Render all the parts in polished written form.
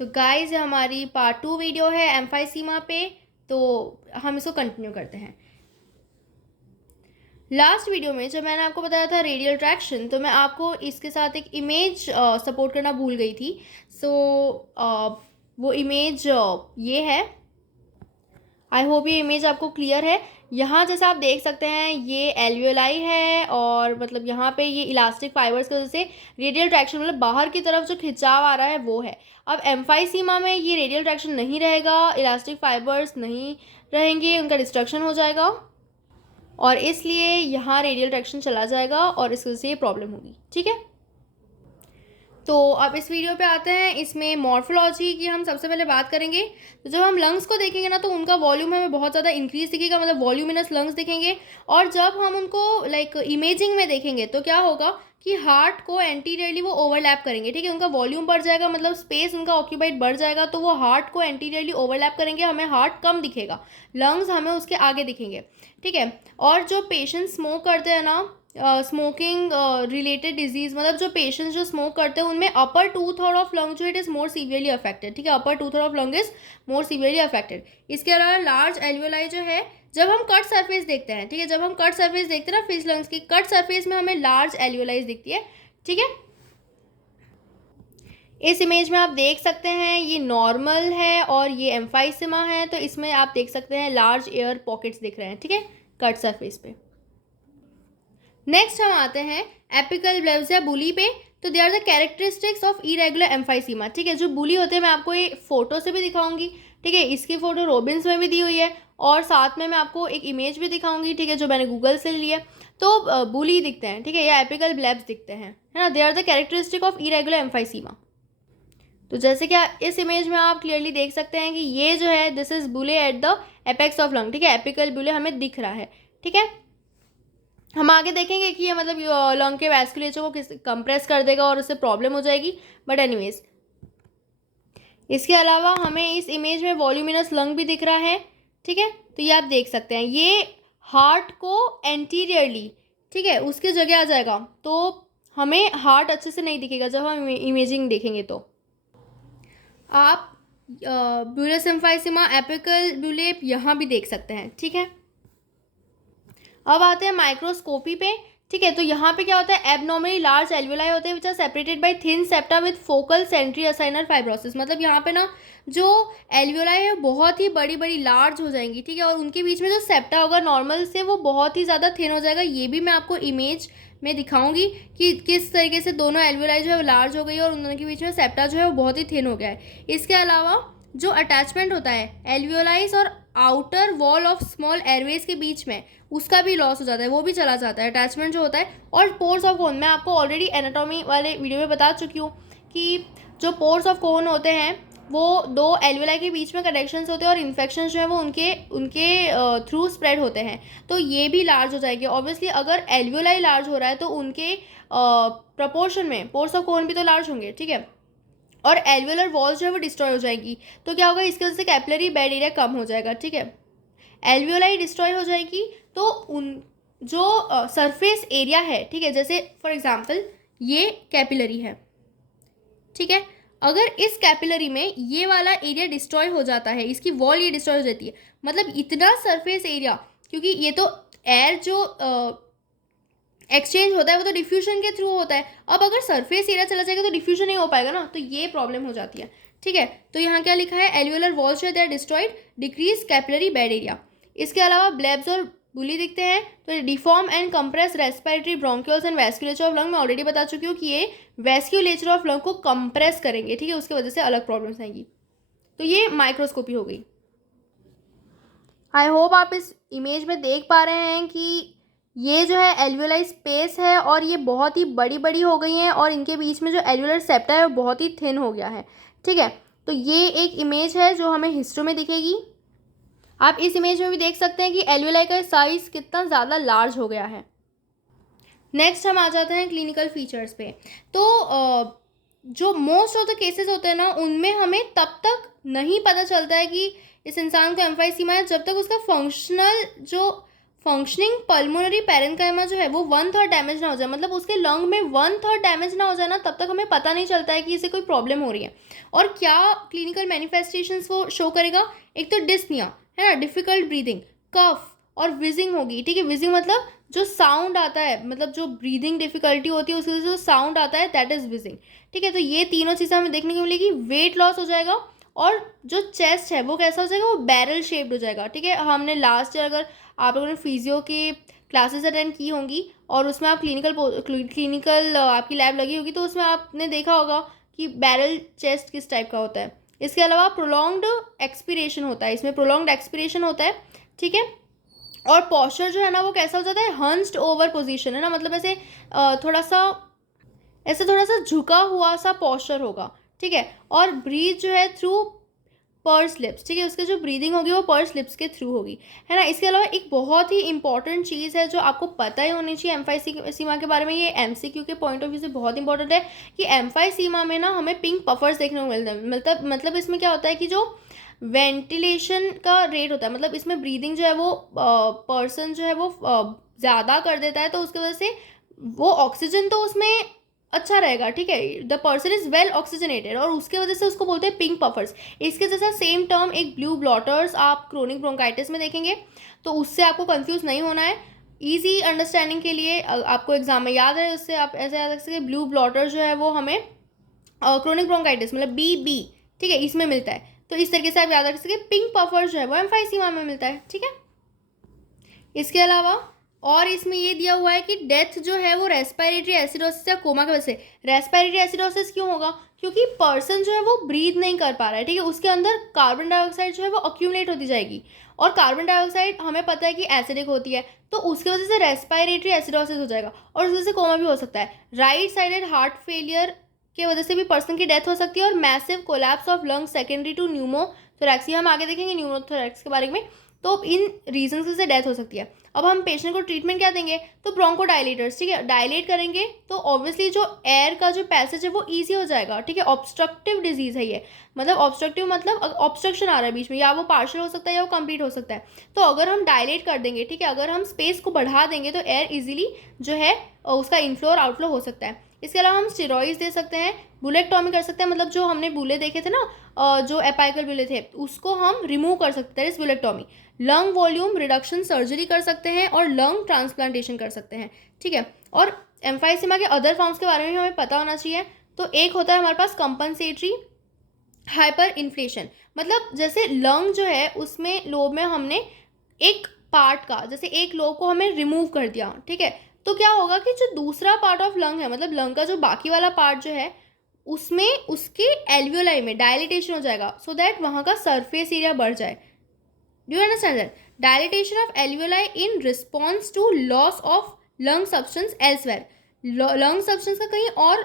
तो गाइस हमारी part 2 video है एम्फाइसीमा पे, तो हम इसको कंटिन्यू करते हैं। लास्ट वीडियो में जब मैंने आपको बताया था रेडियल ट्रैक्शन, तो मैं आपको इसके साथ एक इमेज सपोर्ट करना भूल गई थी। सो वो इमेज ये है। आई होप ये इमेज आपको क्लियर है। यहाँ जैसा आप देख सकते हैं ये एल्वियोलाई है, और मतलब यहाँ पे ये इलास्टिक फाइबर्स की वजह से रेडियल ट्रैक्शन मतलब बाहर की तरफ जो खिंचाव आ रहा है वो है। अब एम्फाइसीमा में ये रेडियल ट्रैक्शन नहीं रहेगा, इलास्टिक फाइबर्स नहीं रहेंगे, उनका डिस्ट्रक्शन हो जाएगा और इसलिए यहाँ रेडियल ट्रैक्शन चला जाएगा और इस वजह से ये प्रॉब्लम होगी। ठीक है, तो अब इस वीडियो पे आते हैं। इसमें मॉर्फोलॉजी की हम सबसे पहले बात करेंगे। तो जब हम लंग्स को देखेंगे ना, तो उनका वॉल्यूम हमें बहुत ज़्यादा इंक्रीज दिखेगा, मतलब वॉल्यूमिनस लंग्स दिखेंगे। और जब हम उनको इमेजिंग में देखेंगे तो क्या होगा कि हार्ट को एंटीरियरली वो ओवरलैप करेंगे। ठीक है, उनका वॉल्यूम बढ़ जाएगा, मतलब स्पेस उनका ऑक्यूपाइड बढ़ जाएगा, तो वो हार्ट को एंटीरियरली ओवरलैप करेंगे, हमें हार्ट कम दिखेगा, लंग्स हमें उसके आगे दिखेंगे। ठीक है, और जो पेशेंट स्मोक करते हैं ना, स्मोकिंग रिलेटेड डिजीज़, मतलब जो पेशेंट्स जो स्मोक करते हैं उनमें upper two third of lung जो it is more severely affected. ठीक है, upper two third of lung is more severely affected. इसके अलावा लार्ज एल्वियोलाई जो है, जब हम कट सरफेस देखते हैं, ठीक है, जब हम कट सरफेस देखते हैं ना फिश लंग्स की, कट सरफेस में हमें लार्ज एल्वियोलाइज दिखती है। ठीक है, इस इमेज में आप देख सकते हैं ये नॉर्मल है और ये एम्फाइसिमा है, तो इसमें आप देख सकते हैं लार्ज एयर पॉकेट्स दिख रहे हैं। ठीक है, कट सरफेस पे। नेक्स्ट हम आते हैं एपिकल ब्लेब्स या बुली पे। तो they are the characteristics of irregular emphysema. ठीक है, जो बुली होते हैं मैं आपको ये फोटो से भी दिखाऊंगी। ठीक है, इसकी फोटो रॉबिन्स में भी दी हुई है और साथ में मैं आपको एक इमेज भी दिखाऊंगी। ठीक है, जो मैंने गूगल से ली है। तो बुली दिखते हैं, ठीक है, या एपिकल ब्लेब्स दिखते हैं, है ना। They are the characteristic of irregular emphysema. तो जैसे कि इस इमेज में आप क्लियरली देख सकते हैं कि ये जो है दिस इज बुले at the apex of lung. ठीक है, एपिकल बुले हमें दिख रहा है। ठीक है, हम आगे देखेंगे कि ये मतलब लंग के वैस्कुलेचर को किस कंप्रेस कर देगा और उससे प्रॉब्लम हो जाएगी, बट एनीवेज। इसके अलावा हमें इस इमेज में वॉल्यूमिनस लंग भी दिख रहा है। ठीक है, तो ये आप देख सकते हैं ये हार्ट को एंटीरियरली, ठीक है, उसके जगह आ जाएगा, तो हमें हार्ट अच्छे से नहीं दिखेगा जब हम इमेजिंग देखेंगे। तो आप ब्यूलस एम्फाइसिमा एपिकल ब्यूलेप यहाँ भी देख सकते हैं। ठीक है, अब आते हैं माइक्रोस्कोपी पे। ठीक है, तो यहाँ पे क्या होता है, एबनॉर्मली लार्ज एल्वियोलाई होते हैं which are separated by thin septa with focal centriacinar fibrosis. मतलब यहाँ पे ना जो एल्वियोलाई है बहुत ही बड़ी बड़ी लार्ज हो जाएंगी। ठीक है, और उनके बीच में जो सेप्टा होगा नॉर्मल से वो बहुत ही ज़्यादा थिन हो जाएगा। ये भी मैं आपको इमेज में दिखाऊंगी कि किस तरीके से दोनों एल्वियोलाई जो है वो लार्ज हो गई और उनके बीच में सेप्टा जो है वो बहुत ही थिन हो गया है। इसके अलावा जो अटैचमेंट होता है एल्वियोलाइज और outer wall of small Airways के बीच में, उसका भी लॉस हो जाता है, वो भी चला जाता है अटैचमेंट जो होता है। और पोर्स ऑफ कोन मैं आपको ऑलरेडी एनाटॉमी वाले वीडियो में बता चुकी हूँ कि जो पोर्स ऑफ कोन होते हैं वो दो एल्वियोलाई के बीच में कनेक्शंस होते हैं और इन्फेक्शन जो है वो उनके उनके थ्रू स्प्रेड होते हैं, तो ये भी लार्ज हो जाएगी। ऑब्वियसली अगर एल्वियोलाई लार्ज हो रहा है तो उनके प्रपोर्शन में पोर्स ऑफ कोन भी तो लार्ज होंगे। ठीक है, और एल्वियोलर वॉल्स जो है वो डिस्ट्रॉय हो जाएगी, तो क्या होगा, इसकी वजह से कैपिलरी बेड एरिया कम हो जाएगा। ठीक है, एल्वियोलाई डिस्ट्रॉय हो जाएगी तो उन जो सरफेस एरिया है, ठीक है, जैसे फॉर एग्जांपल ये कैपिलरी है। ठीक है, अगर इस कैपिलरी में ये वाला एरिया डिस्ट्रॉय हो जाता है, इसकी वॉल ये डिस्ट्रॉय हो जाती है, मतलब इतना सरफेस एरिया, क्योंकि ये तो एयर जो एक्सचेंज होता है वो तो डिफ्यूजन के थ्रू होता है। अब अगर सरफेस एरिया चला जाएगा तो डिफ्यूजन नहीं हो पाएगा ना, तो ये प्रॉब्लम हो जाती है। ठीक है, तो यहाँ क्या लिखा है, एल्वियोलर वॉल्स जो है they are destroyed, decrease capillary bed area. इसके अलावा ब्लेब्स और बुली दिखते हैं, तो deform and compress respiratory bronchioles and vasculature of lung. मैं ऑलरेडी बता चुकी हूँ कि ये वैस्कुलेचर ऑफ लंग को कंप्रेस करेंगे। ठीक है, उसकी वजह से अलग प्रॉब्लम्स आएंगी। तो ये माइक्रोस्कोपी हो गई। आई होप आप इस इमेज में देख पा रहे हैं कि ये जो है एल्वियोलाई स्पेस है और ये बहुत ही बड़ी बड़ी हो गई हैं और इनके बीच में जो एल्वियोलर सेप्टा है वो बहुत ही थिन हो गया है। ठीक है, तो ये एक इमेज है जो हमें हिस्ट्री में दिखेगी। आप इस इमेज में भी देख सकते हैं कि एल्वियोलाई का साइज कितना ज़्यादा लार्ज हो गया है। नेक्स्ट हम आ जाते हैं क्लिनिकल फीचर्स पे। तो जो मोस्ट ऑफ द केसेस होते हैं ना उनमें हमें तब तक नहीं पता चलता है कि इस इंसान को एम्फाइसीमा है जब तक उसका फंक्शनिंग पल्मोनरी पेरेन्काइमा जो है वो 1/3 डैमेज ना हो जाए, मतलब उसके लंग में 1/3 डैमेज ना हो जाए ना, तब तक हमें पता नहीं चलता है कि इसे कोई प्रॉब्लम हो रही है। और क्या क्लिनिकल मैनिफेस्टेशंस वो शो करेगा, एक तो डिस्निया है ना, डिफिकल्ट ब्रीदिंग, कफ और विजिंग होगी, ठीक है। विजिंग मतलब जो साउंड आता है, मतलब जो ब्रीदिंग डिफिकल्टी होती है उसकी वजह से जो साउंड आता है, दैट इज विजिंग, ठीक है। तो ये तीनों चीज़ें हमें देखने को मिलेगी। वेट लॉस हो जाएगा और जो चेस्ट है वो कैसा हो जाएगा, वो बैरल शेप्ड हो जाएगा, ठीक है। हमने लास्ट ईयर, अगर आप लोगों ने फिजियो की क्लासेस अटेंड की होंगी और उसमें आप क्लिनिकल आपकी लैब लगी होगी, तो उसमें आपने देखा होगा कि बैरल चेस्ट किस टाइप का होता है। इसके अलावा प्रोलॉन्ग्ड एक्सपीरेशन होता है, इसमें प्रोलॉन्ग्ड एक्सपीरेशन होता है, ठीक है। और पॉस्चर जो है ना वो कैसा हो जाता है, हंस्ड ओवर पोजीशन है ना, मतलब ऐसे थोड़ा सा झुका हुआ सा पॉस्चर होगा, ठीक है। और ब्रीथ जो है थ्रू पर्स लिप्स, ठीक है, उसकी जो ब्रीदिंग होगी वो पर्स लिप्स के थ्रू होगी, है ना। इसके अलावा एक बहुत ही इंपॉर्टेंट चीज़ है जो आपको पता ही होनी चाहिए एम्फाइसीमा के बारे में, ये एमसीक्यू के पॉइंट ऑफ व्यू से बहुत इंपॉर्टेंट है कि एम्फाइसीमा में ना हमें पिंक पफर्स देखने को मिलते हैं। मतलब इसमें क्या होता है कि जो वेंटिलेशन का रेट होता है, मतलब इसमें ब्रीदिंग जो है वो पर्सन जो है वो ज़्यादा कर देता है, तो उसकी वजह से वो ऑक्सीजन तो उसमें अच्छा रहेगा, ठीक है, the person is well oxygenated, और उसके वजह से उसको बोलते हैं पिंक पफर्स। इसके जैसा सेम टर्म एक ब्लू ब्लॉटर्स आप क्रोनिक ब्रोंकाइटिस में देखेंगे, तो उससे आपको कंफ्यूज नहीं होना है। ईजी अंडरस्टैंडिंग के लिए आपको एग्जाम में याद है, उससे आप ऐसे याद रख सके, ब्लू ब्लॉटर जो है वो हमें क्रोनिक ब्रोंकाइटिस मतलब BB, ठीक है, इसमें मिलता है। तो इस तरीके से आप याद रख सके, पिंक पफर जो है वो एम्फाइसीमा में मिलता है, ठीक है। इसके अलावा और इसमें ये दिया हुआ है कि डेथ जो है वो रेस्पिरेटरी एसिडोसिस या कोमा की वजह से। रेस्पिरेटरी एसिडोसिस क्यों होगा, क्योंकि पर्सन जो है वो ब्रीथ नहीं कर पा रहा है, ठीक है, उसके अंदर कार्बन डाइऑक्साइड जो है वो अक्यूमुलेट होती जाएगी, और कार्बन डाइऑक्साइड हमें पता है कि एसिडिक होती है, तो उसकी वजह से रेस्पिरेटरी एसिडोसिस हो जाएगा और उस वजह से कोमा भी हो सकता है। राइट साइडेड हार्ट फेलियर की वजह से भी पर्सन की डेथ हो सकती है, और massive collapse of lung secondary to pneumothorax, हम आगे देखेंगे न्यूमोथोरैक्स के बारे में, तो इन रीजन से डेथ हो सकती है। अब हम पेशेंट को ट्रीटमेंट क्या देंगे, तो ब्रोंकोडाइलेटर्स, ठीक है, डायलेट करेंगे तो ऑब्वियसली जो एयर का जो पैसेज है वो ईजी हो जाएगा, ठीक है। ऑब्स्ट्रक्टिव डिजीज है ये, मतलब ऑब्स्ट्रक्टिव मतलब ऑब्स्ट्रक्शन आ रहा है बीच में, या वो पार्शियल हो सकता है या वो कंप्लीट हो सकता है, तो अगर हम डायलेट कर देंगे, ठीक है, अगर हम स्पेस को बढ़ा देंगे तो एयर इजीली जो है उसका इनफ्लो और आउटफ्लो हो सकता है। इसके अलावा हम स्टेरॉइड्स दे सकते हैं, बुलेक्टॉमी कर सकते हैं, मतलब जो हमने बुले देखे थे ना, जो एपाइकल बुले थे उसको हम रिमूव कर सकते हैं, इस बुलेक्टॉमी। लंग वॉल्यूम रिडक्शन सर्जरी कर सकते हैं और लंग ट्रांसप्लांटेशन कर सकते हैं, ठीक है। और एम्फाइसीमा के अदर फॉर्म्स के बारे में हमें पता होना चाहिए। तो एक होता है हमारे पास कंपनसेटरी हाइपर इन्फ्लेशन, मतलब जैसे लंग जो है उसमें लोब में हमने एक पार्ट का, जैसे एक लोब को हमें रिमूव कर दिया, ठीक है, तो क्या होगा कि जो दूसरा पार्ट ऑफ लंग है, मतलब लंग का जो बाकी वाला पार्ट जो है उसमें उसके एल्वियोलाई में डायलिटेशन हो जाएगा, सो दैट वहाँ का सरफेस एरिया बढ़ जाए। Do you understand that? Dilatation of alveoli in response to loss of lung substance elsewhere, lung substance का कहीं और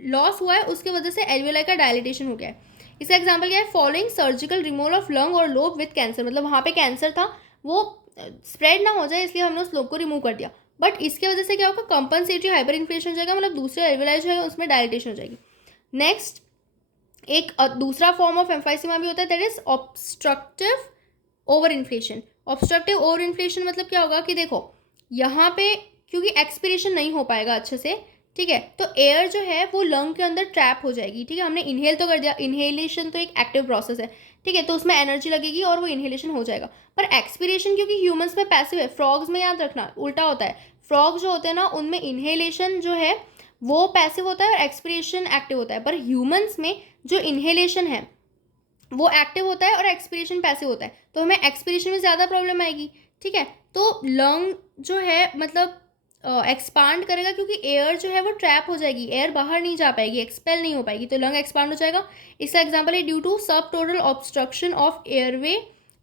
लॉस हुआ है, उसके वजह से एल्वियोलाई का डायलिटेशन हो गया है। इसका एग्जाम्पल क्या है, following surgical removal of lung और लोब विथ कैंसर, मतलब वहाँ पे कैंसर था, वो स्प्रेड ना हो जाए इसलिए हमने उस लोब को रिमूव कर दिया, बट इसके वजह से क्या होगा, कंपनसेटरी हाइपर इन्फ्लेशन हो जाएगा, मतलब दूसरे एल्वियोलाई जो है उसमें डायलिटेशन हो जाएगी। नेक्स्ट एक दूसरा फॉर्म ऑफ एम्फाइसीमा भी होता है, that is obstructive over inflation. Obstructive over inflation मतलब क्या होगा कि देखो यहाँ पे क्योंकि एक्सपिरेशन नहीं हो पाएगा अच्छे से, ठीक है, तो एयर जो है वो लंग के अंदर ट्रैप हो जाएगी, ठीक है, हमने इनहेल तो कर दिया, इनहेलेशन तो एक एक्टिव प्रोसेस है, ठीक है, तो उसमें एनर्जी लगेगी और वो इनहेलेशन हो जाएगा, पर एक्सपिरेशन क्योंकि ह्यूमंस में पैसिव है, फ्रॉग्स में याद रखना उल्टा होता है, फ्रॉग जो होते हैं ना उनमें इनहेलेशन जो है वो पैसिव होता है और एक्सपिरेशन एक्टिव होता है, पर ह्यूमंस में जो इनहेलेशन है वो एक्टिव होता है और एक्सपिरेशन पैसिव होता है, तो हमें एक्सपिरेशन में ज़्यादा प्रॉब्लम आएगी, ठीक है। तो लंग जो है मतलब एक्सपांड करेगा क्योंकि एयर जो है वो ट्रैप हो जाएगी, एयर बाहर नहीं जा पाएगी, एक्सपेल नहीं हो पाएगी, तो लंग एक्सपांड हो जाएगा। इसका एग्जांपल है due to sub total obstruction of airway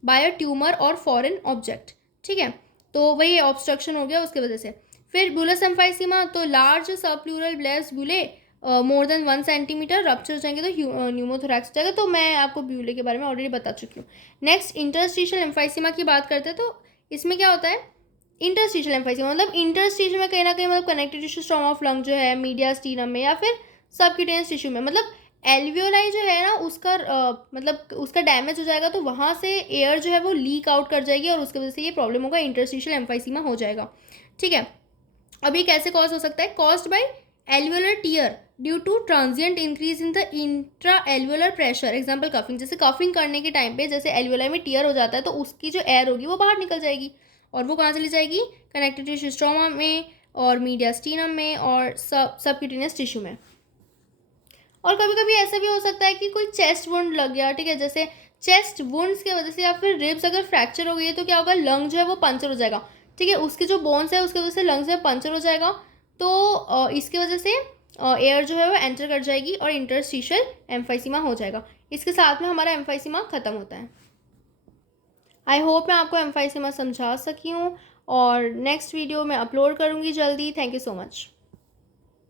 by a tumour और फॉरेन ऑब्जेक्ट, ठीक है, तो वही ऑब्स्ट्रक्शन हो गया उसकी वजह से। फिर बुलस एम्फाइसीमा, तो लार्ज सब प्लूरल ब्लेस्ड बुले मोर देन 1 सेंटीमीटर रप्चर हो जाएंगे तो न्यूमोथोरैक्स हो जाएगा, तो मैं आपको ब्यूले के बारे में ऑलरेडी बता चुकी हूँ। नेक्स्ट इंटरस्टिशियल एम्फाइसीमा की बात करते हैं, तो इसमें क्या होता है, इंटरस्टिशियल एम्फाइसीमा मतलब इंटरस्टिशियल में कहीं ना कहीं मतलब connective tissue storm of lung जो है मीडियास्टीनम में या फिर सबक्यूटेनियस टिश्यू में, मतलब एल्वियोलाई जो है ना उसका मतलब उसका डैमेज हो जाएगा, तो वहाँ से एयर जो है वो लीक आउट कर जाएगी और उसकी वजह से ये प्रॉब्लम होगा, इंटरस्टिशियल एम्फाइसीमा हो जाएगा। ठीक है, अब ये कैसे कॉज हो सकता है? Caused by alveolar tear due to transient increase in the intra alveolar pressure, example coughing. जैसे कफिंग करने के टाइम पे जैसे एल्वियोलाई में टीयर हो जाता है तो उसकी जो एयर होगी वो बाहर निकल जाएगी, और वो कहाँ चली जाएगी? कनेक्टिव टिश्यू स्ट्रोमा में और मीडियास्टिनम में और सबक्यूटेनियस टिश्यू में। और कभी कभी ऐसा भी हो सकता है कि कोई चेस्ट वुंड लग गया, ठीक है, जैसे चेस्ट वुंड्स की वजह से या फिर रिब्स अगर फ्रैक्चर हो गई है तो क्या होगा? लंग जो है वो पंचर हो जाएगा, ठीक है, उसके जो बोन्स है उसकी वजह से लंग्स में पंचर हो जाएगा, तो इसकी वजह से एयर जो है वो एंटर कर जाएगी और इंटरस्टिशियल एम्फाइसीमा हो जाएगा। इसके साथ में हमारा एम्फाइसीमा ख़त्म होता है। आई होप मैं आपको एम्फाइसीमा समझा सकी हूँ, और नेक्स्ट वीडियो मैं अपलोड करूँगी जल्दी। Thank you so much.